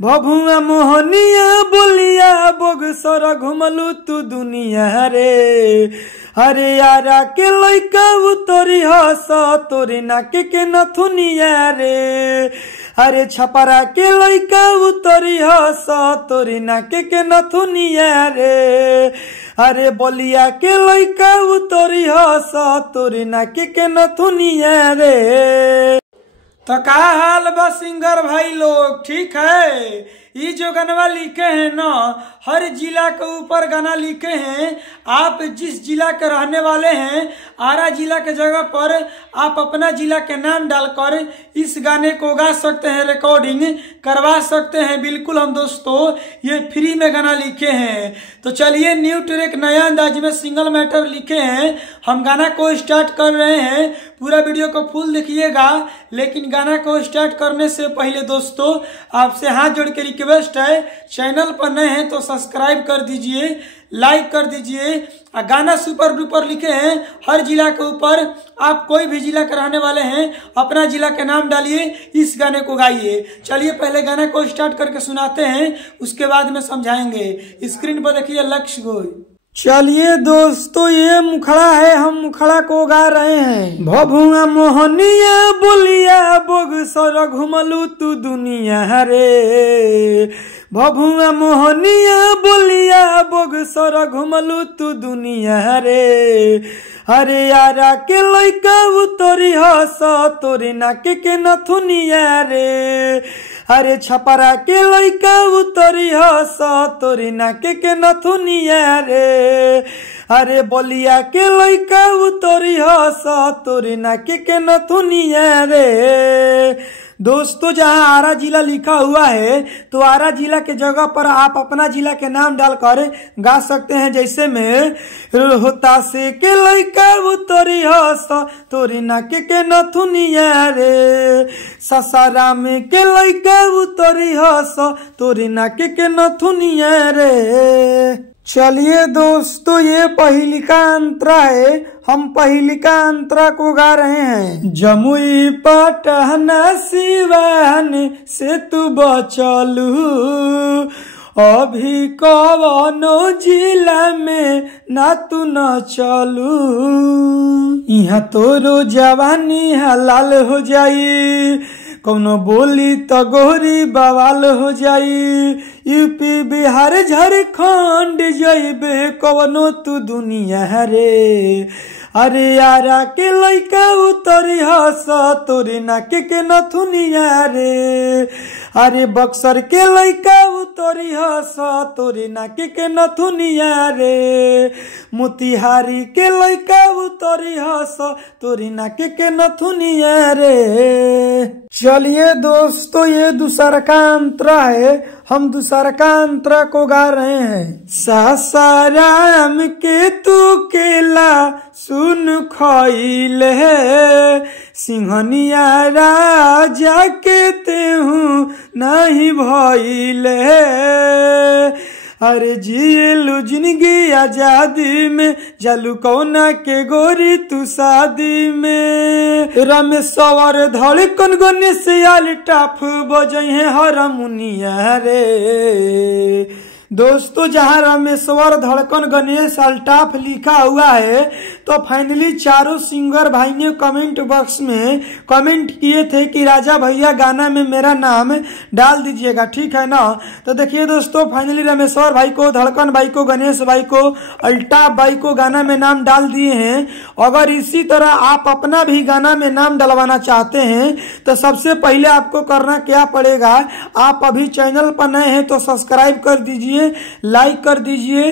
भभुआ मोहनिया बोलिया बगसर घुमलू तू दुनिया रे। अरे यारा के लइका उतरी हस तोरे नाके के नथुनिया रे। अरे छपरा के लइका उतरी हस तोरे नाके के नथुनिया रे। अरे बलिया के लइका उतरी हस तोरे नाके के नथुनिया रे। तो का हाल बा सिंगर भाई लोग, ठीक है? ये जो गाना लिखे हैं ना, हर जिला के ऊपर गाना लिखे हैं। आप जिस जिला के रहने वाले हैं, आरा जिला के जगह पर आप अपना जिला के नाम डालकर इस गाने को गा सकते हैं, रिकॉर्डिंग करवा सकते हैं। बिल्कुल हम दोस्तों ये फ्री में गाना लिखे हैं। तो चलिए न्यू ट्रैक नया अंदाज में सिंगल मैटर लिखे हैं, हम गाना को स्टार्ट कर रहे हैं। पूरा वीडियो को फुल देखिएगा, लेकिन गाना को स्टार्ट करने से पहले दोस्तों आपसे हाथ जोड़ के रिक्वेस्ट है, चैनल पर नए हैं तो सब्सक्राइब कर दीजिए, लाइक कर दीजिए। गाना सुपर डुपर लिखे हैं हर जिला के ऊपर। आप कोई भी जिला के रहने वाले हैं, अपना जिला के नाम डालिए, इस गाने को गाइए। चलिए पहले गाना को स्टार्ट करके सुनाते हैं, उसके बाद में समझाएंगे। स्क्रीन पर देखिए लक्ष्य गोई। चलिए दोस्तों ये मुखड़ा है, हम मुखड़ा को गा रहे हैं। भभुआ मोहनिया बोलिया बगसर घुमलू तू दुनिया रे। भभुआ मोहनिया बोलिया बगसर घुमलू तू दुनिया रे। अरे यारा के लइका उतरी हस तोरे नाके के नथुनिया रे। अरे छपरा के लइका उतरी हस तोरे नाके के नथुनिया रे। अरे बलिया के लइका उतरी हस तोरे नाके के नथुनिया रे। दोस्तों जहां आरा जिला लिखा हुआ है तो आरा जिला के जगह पर आप अपना जिला के नाम डालकर गा सकते हैं। जैसे में रोहतास के लइका उतरी हस तोरे नाके के नथुनिया रे। सासाराम के लइका उतरी हस तोरे नाके के नथुनिया रे। चलिए दोस्तों ये पहिलिका अंतरा है, हम पहिलिका अंतरा को गा रहे हैं। जमुई पटना सिवान से तू बचलू, अभी कवनो जिला में ना तू न चलू। यहाँ तोरो जवानी हलाल हो जाई, कौनो बोली तो गोरी बवाल हो जाई। यूपी बिहार झारखंड जइबे कवनो तू दुनिया रे। अरे यारा के लइका उतरी हस तोरे नाके के नथुनिया रे। अरे बक्सर के लइका उतरी हस तोरे नाके के नथुनिया रे। मोतिहारी के लइका उतरी हस तोरे नाके के नथुनिया रे। चलिए दोस्तों ये दूसरा का अंतरा है, हम दूसरा का अंतरा को गा रहे हैं। सासाराम के तू केला सुन खइल है, सिंहनिया राजा के तेहू नहीं भइल है। अरे जियलू जिंदगी आजादी में, जालू कौना के गोरी तू शादी में। रमेश्वर धड़कन गणेश आल टाफ बजहे हारमोनिया रे। दोस्तों जहां रमेश्वर धड़कन गणेश अल्टाफ लिखा हुआ है तो फाइनली चारों सिंगर भाई ने कमेंट बॉक्स में कमेंट किए थे कि राजा भैया गाना में मेरा नाम डाल दीजिएगा, ठीक है ना। तो देखिए दोस्तों फाइनली रमेश्वर भाई को, धड़कन भाई को, गणेश भाई को, अल्टाफ भाई को गाना में नाम डाल दिए हैं। अगर इसी तरह आप अपना भी गाना में नाम डलवाना चाहते हैं तो सबसे पहले आपको करना क्या पड़ेगा, आप अभी चैनल पर नए हैं तो सब्सक्राइब कर दीजिए, लाइक कर दीजिए,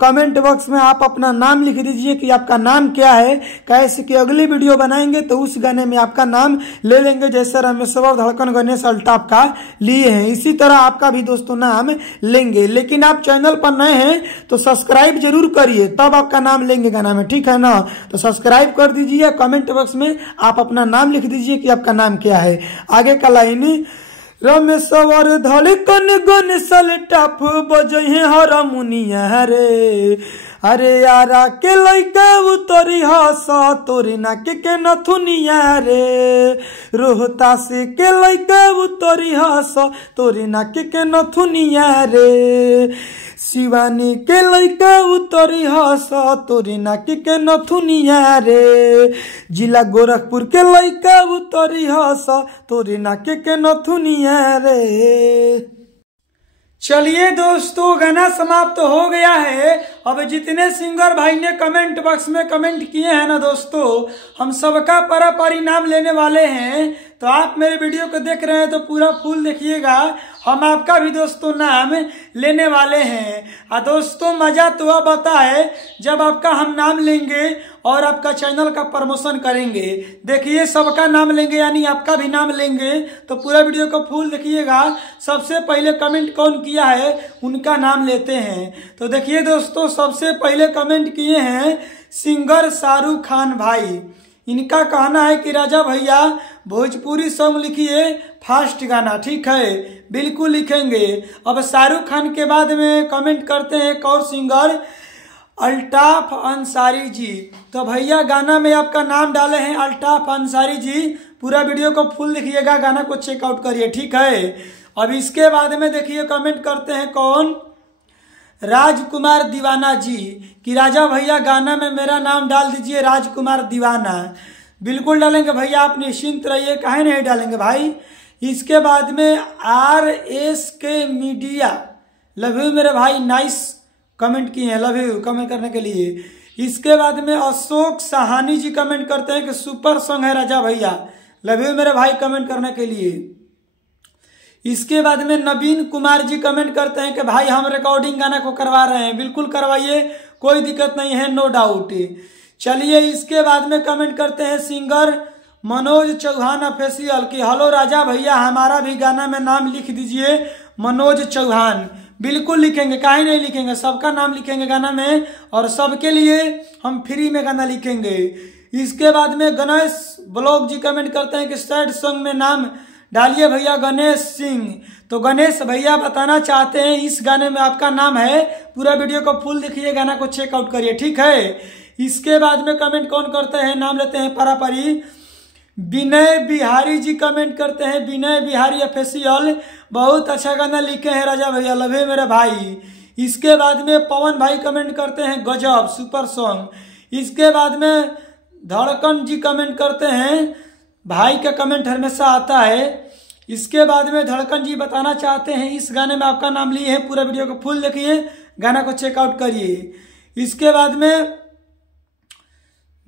कमेंट बॉक्स में आप अपना नाम लिख दीजिए कि आपका नाम क्या है। कैसे कि अगली वीडियो बनाएंगे तो उस गाने में आपका नाम ले लेंगे, जैसे रमेश्वर धड़कन गणेश अल्टाफ का लिए हैं, इसी तरह आपका भी दोस्तों नाम लेंगे। लेकिन आप चैनल पर नए हैं तो सब्सक्राइब जरूर करिए, तब आपका नाम लेंगे गाना में, ठीक है ना। तो सब्सक्राइब कर दीजिए, कमेंट बॉक्स में आप अपना नाम लिख दीजिए कि आपका नाम क्या है। आगे का लाइन रमेश्वर धड़कन गणेश अल्टाफ बजहे हारमोनिया रे। अरे यारा के लइका उतरी हस तोरी नाक के नथुनिया रे, रोहतास के लइका उतरी हस तोरी नाक के नथुनिया रे, शिवानी के लइका उतरी हस तोरी नाक के नथुनिया रे, जिला गोरखपुर के लइका उतरी हस तोरी नाक के नथुनिया रे। चलिए दोस्तों, गाना समाप्त तो हो गया है। अब जितने सिंगर भाई ने कमेंट बॉक्स में कमेंट किए हैं ना दोस्तों, हम सबका पारा-पारी नाम लेने वाले हैं। तो आप मेरे वीडियो को देख रहे हैं तो पूरा फुल देखिएगा, हम आपका भी दोस्तों नाम लेने वाले हैं। दोस्तों मजा तो अब आता है जब आपका हम नाम लेंगे और आपका चैनल का प्रमोशन करेंगे। देखिए सबका नाम लेंगे यानी आपका भी नाम लेंगे, तो पूरा वीडियो को फुल देखिएगा। सबसे पहले कमेंट कौन किया है उनका नाम लेते हैं। तो देखिए दोस्तों, सबसे पहले कमेंट किए हैं सिंगर शाहरुख खान भाई। इनका कहना है कि राजा भैया भोजपुरी सॉन्ग लिखिए, फास्ट गाना। ठीक है, बिल्कुल लिखेंगे। अब शाहरुख खान के बाद में कमेंट करते हैं एक और सिंगर अल्ताफ अंसारी जी। तो भैया गाना में आपका नाम डाले हैं अल्ताफ अंसारी जी। पूरा वीडियो को फुल देखिएगा, गाना को चेकआउट करिए। ठीक है, अब इसके बाद में देखिए कमेंट करते हैं कौन, राजकुमार दीवाना जी कि राजा भैया गाना में मेरा नाम डाल दीजिए राजकुमार दीवाना। बिल्कुल डालेंगे भैया, आप निश्चिंत रहिए, काहे नहीं डालेंगे भाई। इसके बाद में RSK मीडिया, लव यू मेरे भाई, नाइस कमेंट किए हैं, लव यू कमेंट करने के लिए। इसके बाद में अशोक साहानी जी कमेंट करते हैं कि सुपर सॉन्ग है राजा भैया, लव यू मेरे भाई कमेंट करने के लिए। इसके बाद में नवीन कुमार जी कमेंट करते हैं कि भाई हम रिकॉर्डिंग गाना को करवा रहे हैं, बिल्कुल करवाइए, कोई दिक्कत नहीं है, नो डाउट। चलिए इसके बाद में कमेंट करते हैं सिंगर मनोज चौहान ऑफिशियल की हेलो राजा भैया हमारा भी गाना में नाम लिख दीजिए मनोज चौहान। बिल्कुल लिखेंगे, काहे नहीं लिखेंगे, सबका नाम लिखेंगे गाना में और सबके लिए हम फ्री में गाना लिखेंगे। इसके बाद में गणेश ब्लॉग जी कमेंट करते हैं कि सैड सॉन्ग में नाम डालिए भैया गणेश सिंह। तो गणेश भैया बताना चाहते हैं इस गाने में आपका नाम है। पूरा वीडियो को फुल देखिए, गाना को चेकआउट करिए। ठीक है, इसके बाद में कमेंट कौन करते हैं, नाम लेते हैं पारापारी विनय बिहारी जी कमेंट करते हैं, विनय बिहारी ऑफिशियल, बहुत अच्छा गाना लिखे हैं राजा भैया, लव यू मेरे भाई। इसके बाद में पवन भाई कमेंट करते हैं गजब सुपर सॉन्ग। इसके बाद में धड़कन जी कमेंट करते हैं, भाई का कमेंट हमेशा आता है। इसके बाद में धड़कन जी बताना चाहते हैं इस गाने में आपका नाम लिए हैं, पूरा वीडियो को फुल देखिए, गाना को चेकआउट करिए। इसके बाद में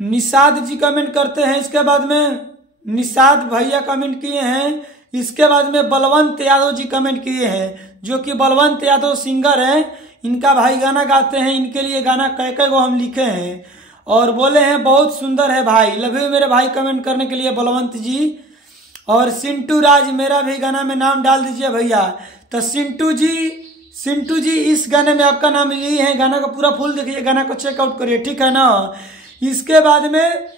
निषाद जी कमेंट करते हैं, इसके बाद में निषाद भैया कमेंट किए हैं। इसके बाद में बलवंत यादव जी कमेंट किए हैं, जो कि बलवंत यादव सिंगर हैं, इनका भाई गाना गाते हैं, इनके लिए गाना कई को हम लिखे हैं और बोले हैं बहुत सुंदर है भाई, लव यू मेरे भाई कमेंट करने के लिए बलवंत जी। और सिंटू राज मेरा भी गाना में नाम डाल दीजिए भैया। तो सिंटू जी इस गाने में आपका नाम लिए हैं, गाना का पूरा फुल देखिए, गाना को चेकआउट करिए। ठीक है ना। इसके बाद में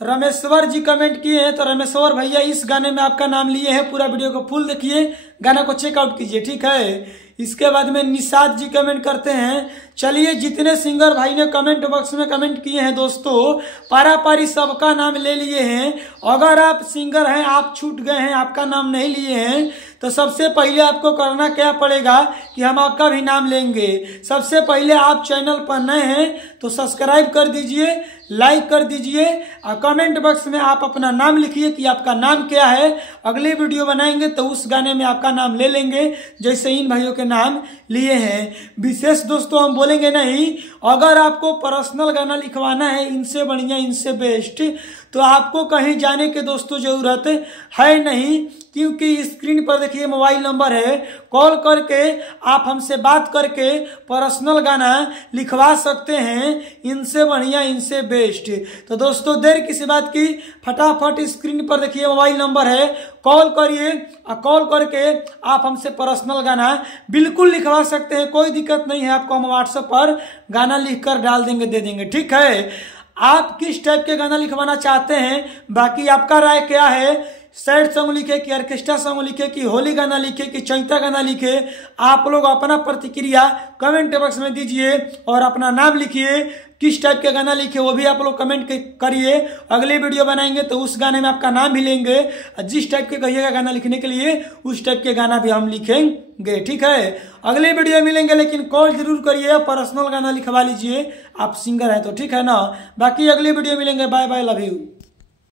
रमेश्वर जी कमेंट किए हैं, तो रमेश्वर भैया इस गाने में आपका नाम लिए हैं, पूरा वीडियो को फुल देखिए, गाना को चेकआउट कीजिए। ठीक है, इसके बाद में निषाद जी कमेंट करते हैं। चलिए जितने सिंगर भाई ने कमेंट बॉक्स में कमेंट किए हैं दोस्तों, पारापारी सबका नाम ले लिए हैं। अगर आप सिंगर हैं, आप छूट गए हैं, आपका नाम नहीं लिए हैं, तो सबसे पहले आपको करना क्या पड़ेगा कि हम आपका भी नाम लेंगे। सबसे पहले आप चैनल पर नए हैं तो सब्सक्राइब कर दीजिए, लाइक कर दीजिए और कमेंट बॉक्स में आप अपना नाम लिखिए कि आपका नाम क्या है। अगली वीडियो बनाएंगे तो उस गाने में आपका नाम ले लेंगे, जैसे इन भाइयों के नाम लिए हैं। विशेष दोस्तों हम बोलेंगे नहीं। अगर आपको पर्सनल गाना लिखवाना है, इनसे बढ़िया इनसे बेस्ट, तो आपको कहीं जाने के दोस्तों जरूरत है नहीं, क्योंकि स्क्रीन पर देखिए मोबाइल नंबर है, कॉल करके आप हमसे बात करके पर्सनल गाना लिखवा सकते हैं, इनसे बढ़िया इनसे बेस्ट। तो दोस्तों देर किसी बात की, फटाफट स्क्रीन पर देखिए मोबाइल नंबर है, कॉल करिए और कॉल करके आप हमसे पर्सनल गाना बिल्कुल लिखवा सकते हैं, कोई दिक्कत नहीं है। आपको हम व्हाट्सएप पर गाना लिखकर डाल देंगे, दे देंगे। ठीक है, आप किस टाइप के गाना लिखवाना चाहते हैं, बाकी आपका राय क्या है, सैड सॉन्ग लिखे कि ऑर्केस्ट्रा सॉन्ग लिखे कि होली गाना लिखे कि चैता गाना लिखे, आप लोग अपना प्रतिक्रिया कमेंट बॉक्स में दीजिए और अपना नाम लिखिए, किस टाइप के गाना लिखे वो भी आप लोग कमेंट करिए। अगले वीडियो बनाएंगे तो उस गाने में आपका नाम भी लेंगे, जिस टाइप के कहिएगा गाना लिखने के लिए उस टाइप के गाना भी हम लिखेंगे, ठीक है। अगले वीडियो मिलेंगे, लेकिन कॉल जरूर करिए, पर्सनल गाना लिखवा लीजिए, आप सिंगर है तो, ठीक है ना। बाकी अगले वीडियो मिलेंगे, बाय बाय, लव यू।